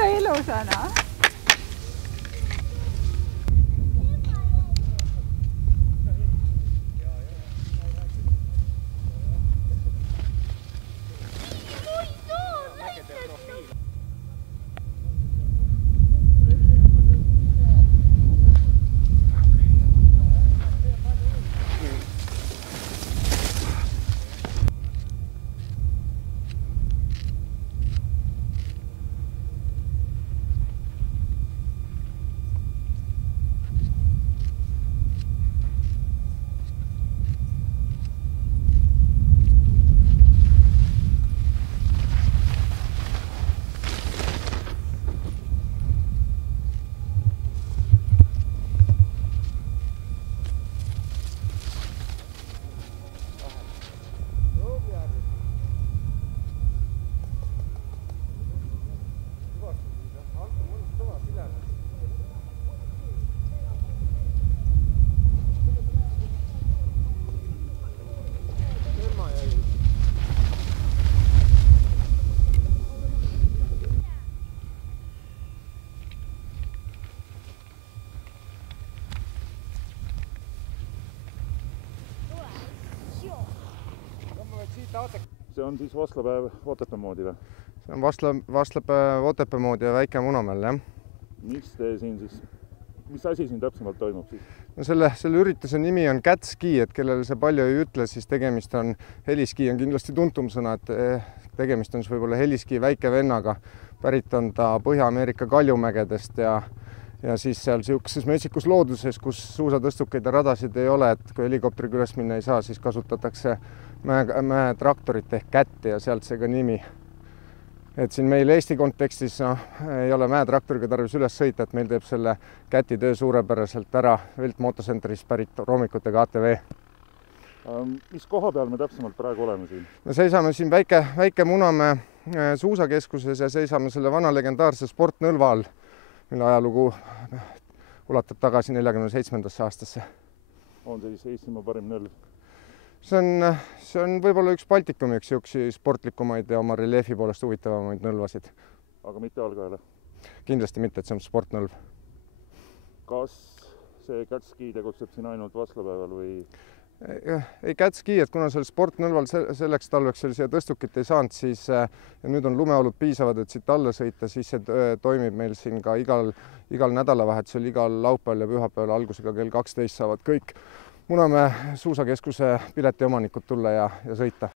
ikka ilusana. See on siis Vaslapäev Otepää moodi või? See on Vaslapäev Otepää moodi ja Väike Munamäel, jah. Mis asi siin täpsemalt toimub siis? No selle ürituse nimi on Catski, et kellele see palju ei ütle, siis tegemist on, heliski on kindlasti tuntum sõna, et tegemist on siis võib-olla heliski väike vennaga. Pärit on ta Põhja-Ameerika kaljumägedest ja siis seal siukeses metsikus looduses, kus suusatõstukeid ja radasid ei ole, et kui helikopteri üles minna ei saa, siis kasutatakse mäetraktorit ehk kätti ja sealt see ka nimi. Et siin meil Eesti kontekstis ei ole mäetraktoriga tarvis üles sõita, et meil teeb selle käti töö suurepäraselt ära Velt Motocenterist pärit roomikutega ATV. Mis koha peal me täpsemalt praegu oleme siin? Me seisame siin Väike Munamäe suusakeskuses ja seisame selle vana legendaarse sportnõlva all, mille ajalugu ulatab tagasi 47. aastasse. On see siis Eestimaa parim nõlv? See on võib-olla üks Baltikumi üks sportlikumaid ja oma reljeefi poolest huvitavamaid nõlvasid. Aga mitte algajale? Kindlasti mitte, et see on sportnõlv. Kas see Catski tegutseb siin ainult Vaslapäeval või? Ei Catski, et kuna seal sportnõlval selleks talveks siia tõstukit ei saanud, siis ja nüüd on lumeolud piisavad, et siit alla sõita, siis see toimib meil siin ka igal nädalavahetusel, igal laupäeval ja pühapäeval algusega kell 12 saavad kõik Munamäe suusakeskuse piletiomanikud tulla ja sõita.